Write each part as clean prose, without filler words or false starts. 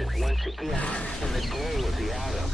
existed once again in the glow of the atom.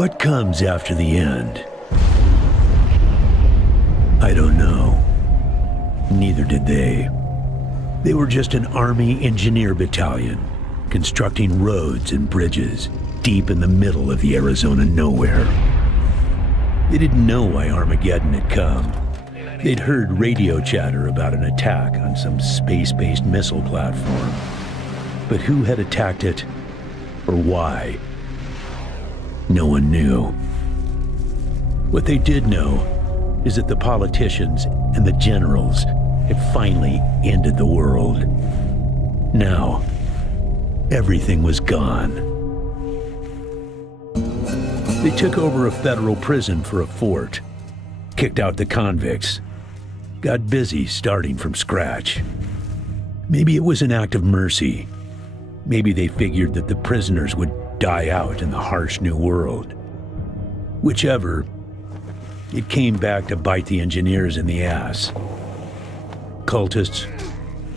What comes after the end? I don't know. Neither did they. They were just an Army engineer battalion, constructing roads and bridges deep in the middle of the Arizona nowhere. They didn't know why Armageddon had come. They'd heard radio chatter about an attack on some space-based missile platform. But who had attacked it, or why? No one knew. What they did know is that the politicians and the generals had finally ended the world. Now, everything was gone. They took over a federal prison for a fort, kicked out the convicts, got busy starting from scratch. Maybe it was an act of mercy. Maybe they figured that the prisoners would die out in the harsh new world. Whichever, it came back to bite the engineers in the ass. Cultists,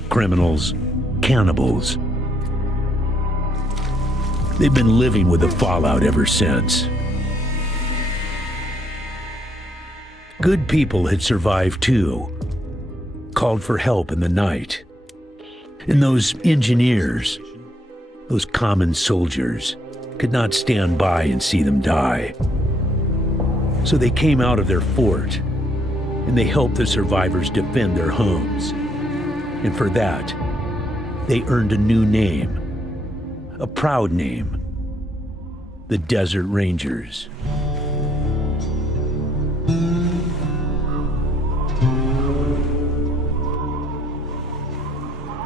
criminals, cannibals. They've been living with the fallout ever since. Good people had survived too, called for help in the night. And those engineers, those common soldiers, could not stand by and see them die. So they came out of their fort, and they helped the survivors defend their homes. And for that, they earned a new name, a proud name, the Desert Rangers.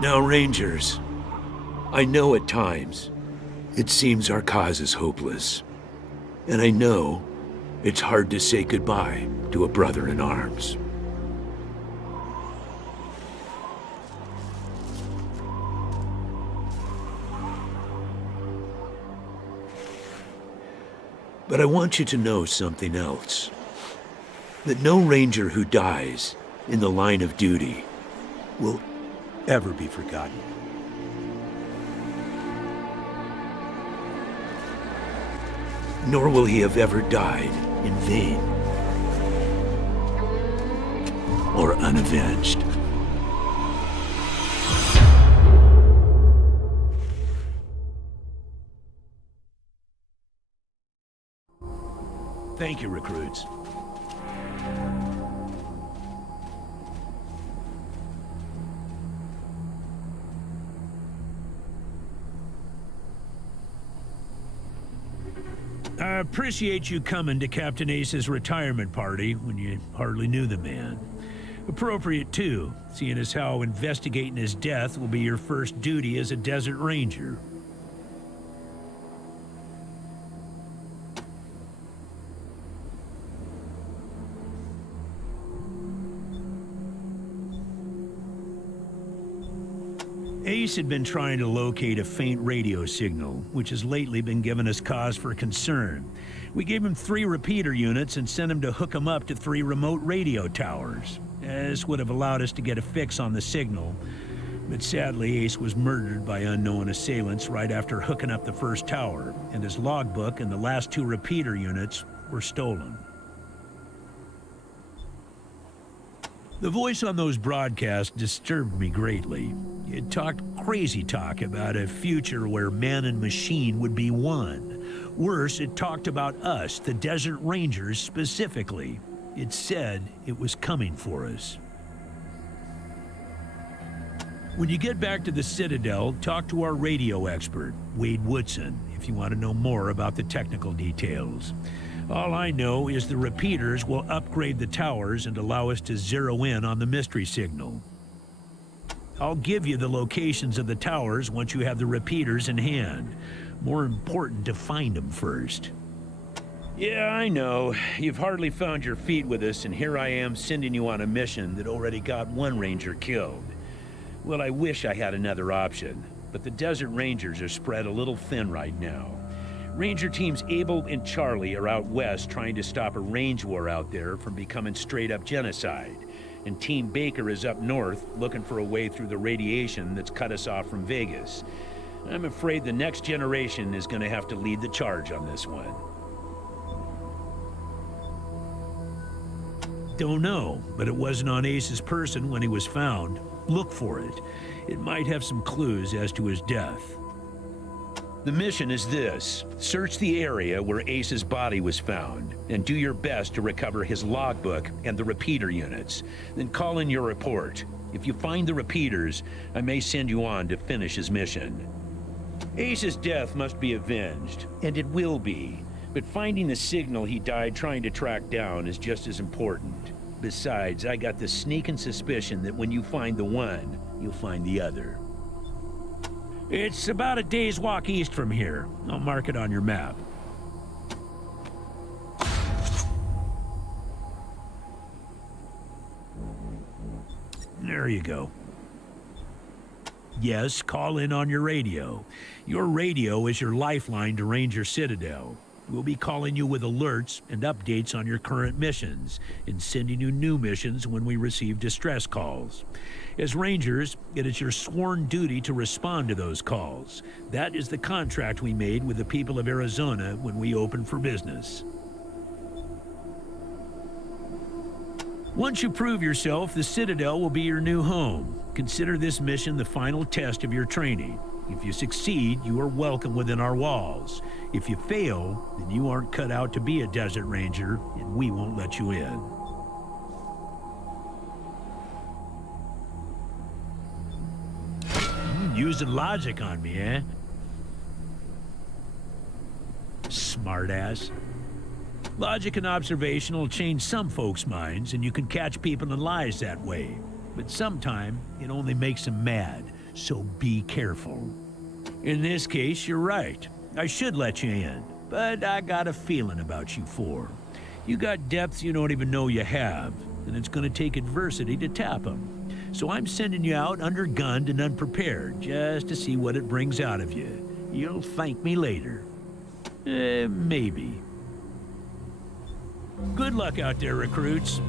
Now, Rangers, I know at times it seems our cause is hopeless. And I know it's hard to say goodbye to a brother in arms. But I want you to know something else. That no Ranger who dies in the line of duty will ever be forgotten. Nor will he have ever died in vain or unavenged. Thank you, recruits. I appreciate you coming to Captain Ace's retirement party when you hardly knew the man. Appropriate, too, seeing as how investigating his death will be your first duty as a Desert Ranger. Ace had been trying to locate a faint radio signal, which has lately been giving us cause for concern. We gave him 3 repeater units and sent him to hook them up to 3 remote radio towers. This would have allowed us to get a fix on the signal. But sadly, Ace was murdered by unknown assailants right after hooking up the first tower, and his logbook and the last 2 repeater units were stolen. The voice on those broadcasts disturbed me greatly. It talked crazy talk about a future where man and machine would be one. Worse, it talked about us, the Desert Rangers, specifically. It said it was coming for us. When you get back to the Citadel, talk to our radio expert, Wade Woodson, if you want to know more about the technical details. All I know is the repeaters will upgrade the towers and allow us to zero in on the mystery signal. I'll give you the locations of the towers once you have the repeaters in hand. More important to find them first. Yeah, I know. You've hardly found your feet with us, and here I am sending you on a mission that already got 1 Ranger killed. Well, I wish I had another option, but the Desert Rangers are spread a little thin right now. Ranger Teams Abel and Charlie are out west trying to stop a range war out there from becoming straight-up genocide. And Team Baker is up north looking for a way through the radiation that's cut us off from Vegas. I'm afraid the next generation is going to have to lead the charge on this one. Don't know, but it wasn't on Ace's person when he was found. Look for it. It might have some clues as to his death. The mission is this: search the area where Ace's body was found, and do your best to recover his logbook and the repeater units. Then call in your report. If you find the repeaters, I may send you on to finish his mission. Ace's death must be avenged, and it will be. But finding the signal he died trying to track down is just as important. Besides, I got the sneaking suspicion that when you find the one, you'll find the other. It's about a day's walk east from here. I'll mark it on your map. There you go. Yes, call in on your radio. Your radio is your lifeline to Ranger Citadel. We'll be calling you with alerts and updates on your current missions, and sending you new missions when we receive distress calls. As Rangers, it is your sworn duty to respond to those calls. That is the contract we made with the people of Arizona when we opened for business. Once you prove yourself, the Citadel will be your new home. Consider this mission the final test of your training. If you succeed, you are welcome within our walls. If you fail, then you aren't cut out to be a Desert Ranger, and we won't let you in. Using logic on me, eh? Smartass. Logic and observation will change some folks' minds, and you can catch people in lies that way. But sometimes it only makes them mad, so be careful. In this case, you're right. I should let you in, but I got a feeling about you four. You got depths you don't even know you have, and it's gonna take adversity to tap them. So I'm sending you out undergunned and unprepared, just to see what it brings out of you. You'll thank me later. Maybe. Good luck out there, recruits.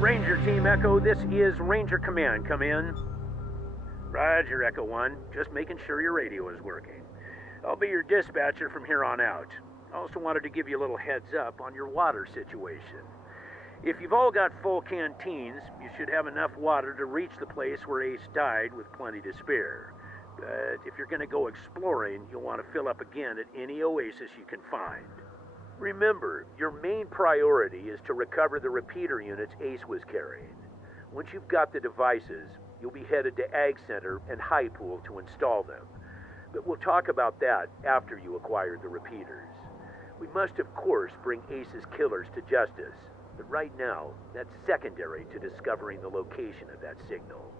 Ranger Team Echo, this is Ranger Command. Come in. Roger, Echo 1. Just making sure your radio is working. I'll be your dispatcher from here on out. I also wanted to give you a little heads up on your water situation. If you've all got full canteens, you should have enough water to reach the place where Ace died with plenty to spare. But if you're going to go exploring, you'll want to fill up again at any oasis you can find. Remember, your main priority is to recover the repeater units Ace was carrying. Once you've got the devices, you'll be headed to Ag Center and High Pool to install them. But we'll talk about that after you acquire the repeaters. We must, of course, bring Ace's killers to justice. But right now, that's secondary to discovering the location of that signal.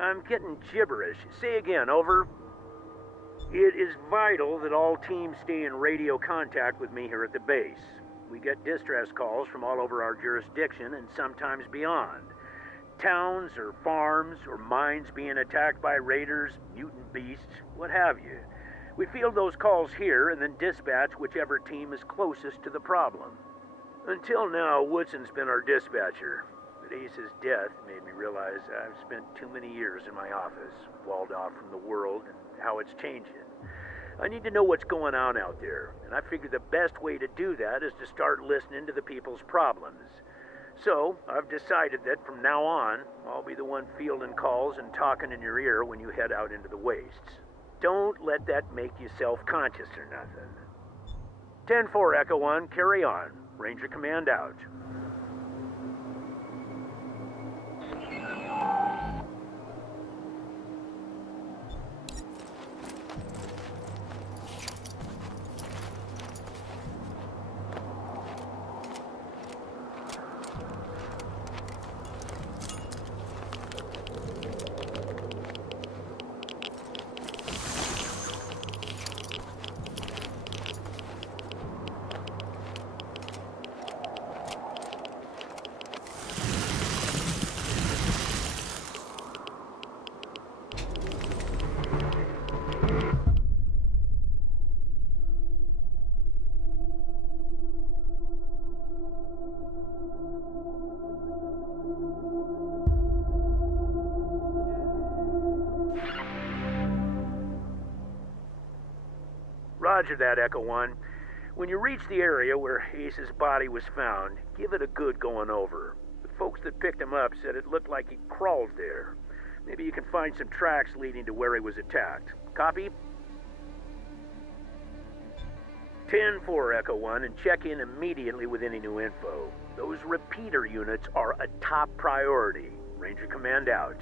I'm getting gibberish. Say again, over. It is vital that all teams stay in radio contact with me here at the base. We get distress calls from all over our jurisdiction and sometimes beyond. Towns or farms or mines being attacked by raiders, mutant beasts, what have you. We field those calls here and then dispatch whichever team is closest to the problem. Until now, Woodson's been our dispatcher. But Ace's death made me realize I've spent too many years in my office, walled off from the world and how it's changing. I need to know what's going on out there, and I figure the best way to do that is to start listening to the people's problems. So, I've decided that from now on, I'll be the one fielding calls and talking in your ear when you head out into the wastes. Don't let that make you self-conscious or nothing. 10-4 Echo 1, carry on. Ranger Command out. Roger that, Echo 1. When you reach the area where Ace's body was found, give it a good going over. The folks that picked him up said it looked like he crawled there. Maybe you can find some tracks leading to where he was attacked. Copy? 10-4 Echo 1, and check in immediately with any new info. Those repeater units are a top priority. Ranger Command out.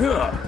Huh.